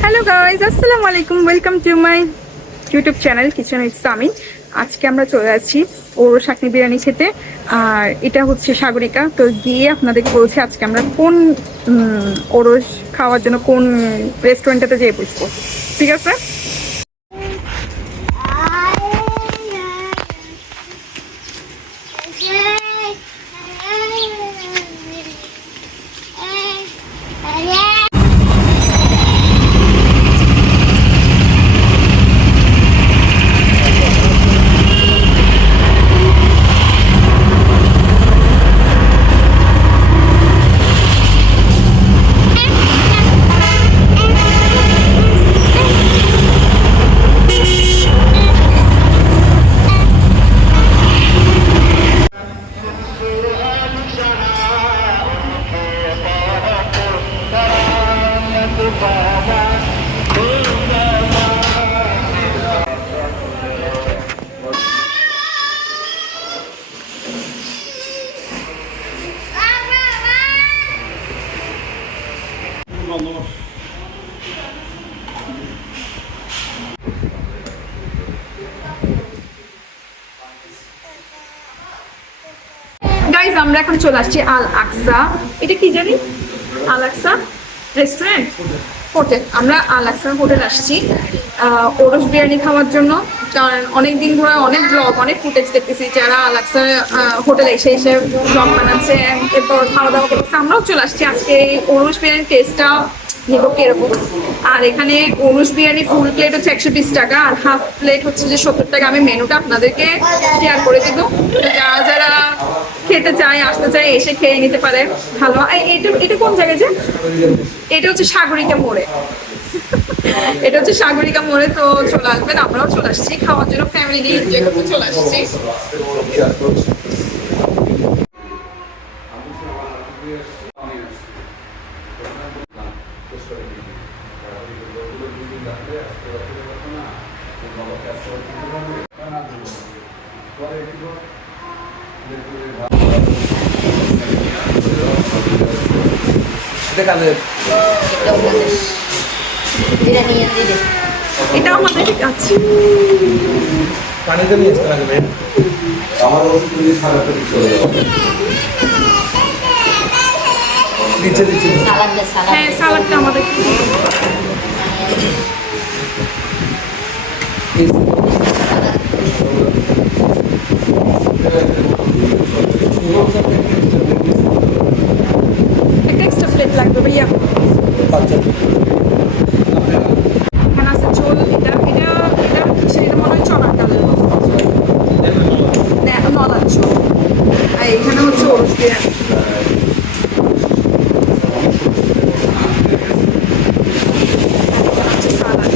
Hello guys আসসালামু আলাইকুম welcome to my YouTube channel kitchen with Samin আজকে আমরা চলে যাচ্ছি ওর শাকনি বিরিয়ানি খেতে। আর এটা হচ্ছে সাগরিকা। তো গিয়ে আপনাদেরকে বলছি আজকে আমরা কোন ওরস খাওয়ার জন্য কোন রেস্টুরেন্টটাতে যেয়ে বুঝব ঠিক আছে? আমরা এখন চলে আসছি আল আকসা এটা কি জানি? আল আকসা রেস্টুরেন্ট হোটেল আমরা আল আকসা হোটেল আসছি ওরস বিরিয়ানি খাওয়ার জন্য। কারণ অনেক দিন ধরে অনেক ব্লগ অনেক ফুটেজ দেখতেছি যারা আল আকসা হোটেলে এসে এসে ব্লগ বানাচ্ছে এরপর খাওয়া দাওয়া করতেছে। আমরাও চলে আসছি। আজকে এই ওরস বিরিয়ানির টেস্টটা আর এখানে ওরস বিরিয়ানি ফুল প্লেট হচ্ছে একশো বিশ টাকা, আর হাফ প্লেট হচ্ছে যে সত্তর টাকা। আমি মেনুটা আপনাদেরকে শেয়ার করে দেবো। যারা যারা খেতে চায়, আসতে চায়, এসে খেয়ে নিতে পারে। ভালো। এটা এটা কোন জায়গায় যে? এটা হচ্ছে সাগরিকা মোড়ে। এটা হচ্ছে সাগরিকা মোড়ে, তো চলে আসবেন। আমরাও চলে আসছি। খাওয়ার জন্য ফ্যামিলি নিয়ে চলে আসছি। এটা আমাদের আছে পানিতে নিয়ে আসতে লাগবে। আমার ওষুধ খারাপ চলে যাবে দিচ্ছে হ্যাঁ সালাদটা আমাদের একটা এক্সট্রা প্লেট লাগবে ভাইয়া এখানে আছে ঝোল এটা এটা এটা হচ্ছে এটা মনে হয় চনার ডালের মতো। না, এখন নলার ঝোল আর এখানে হচ্ছে ওরস বিরিয়ানি হচ্ছে সালাদ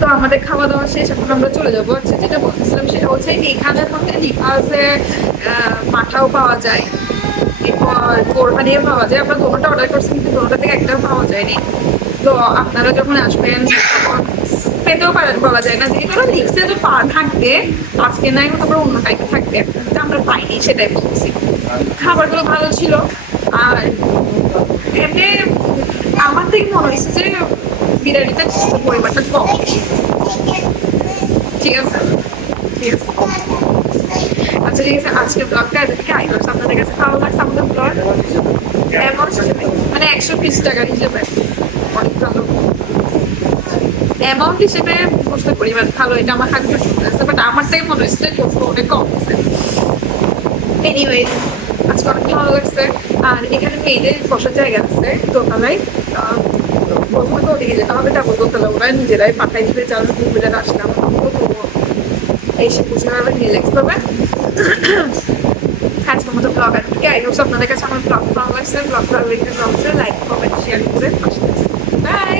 তো আমাদের খাওয়া দাওয়া শেষ এখন আমরা চলে যাব। হচ্ছে যেটা বলতেছিলাম সেটা হচ্ছে এখানের মধ্যে আহ, মাঠাও পাওয়া যায়। এরপর কোরবানিও পাওয়া যায়। আমরা দুটোটা অর্ডার করছি কিন্তু দুটোটা থেকে একটাও পাওয়া যায়নি। তো আপনারা যখন আসবেন তখন পেতেও পারেন বলা যায় না। যেহেতু ওরা লিখছে যে পা থাকবে আজকে নাই তারপর অন্য টাইপে থাকবে। তো আমরা পাইনি সেটাই বলছি। খাবারগুলো ভালো ছিল। আর এমনি আমার থেকে মনে হয়েছে যে বিরিয়ানিতে পরিমাণটা কম। ঠিক আছে? ঠিক আছে আচ্ছা ঠিক আছে আজকের ব্লগটা এদের থেকে আই করছে আপনাদের কাছে ভালো লাগছে আমাদের ব্লগ এমন মানে একশো বিশ টাকার হিসেবে। অনেক ভালো। অ্যামাউন্ট হিসেবে বসতে পরিমাণ ভালো, এটা আমার হাতে আছে বাট আমার থেকে মনে হচ্ছে অনেক কম। আছে এনিওয়েজ আজকে অনেক ভালো লাগছে আর এখানে মেয়েদের বসার জায়গা আছে দোতলায় আহ, প্রথমে তো ওদিকে যেতে হবে তারপর দোতলা ওরা নিজেরাই পাঠাই দিবে যারা দুপুরে আসলাম এসে বুঝতে পারবেন রিল্যাক্স করবেন আজকের মতো ব্লগ আর কি আই হোপ আপনাদের কাছে আমার ব্লগ ভালো লাগছে ব্লগ ভালো লাগলে ব্লগটা লাইক কমেন্ট শেয়ার করে বাই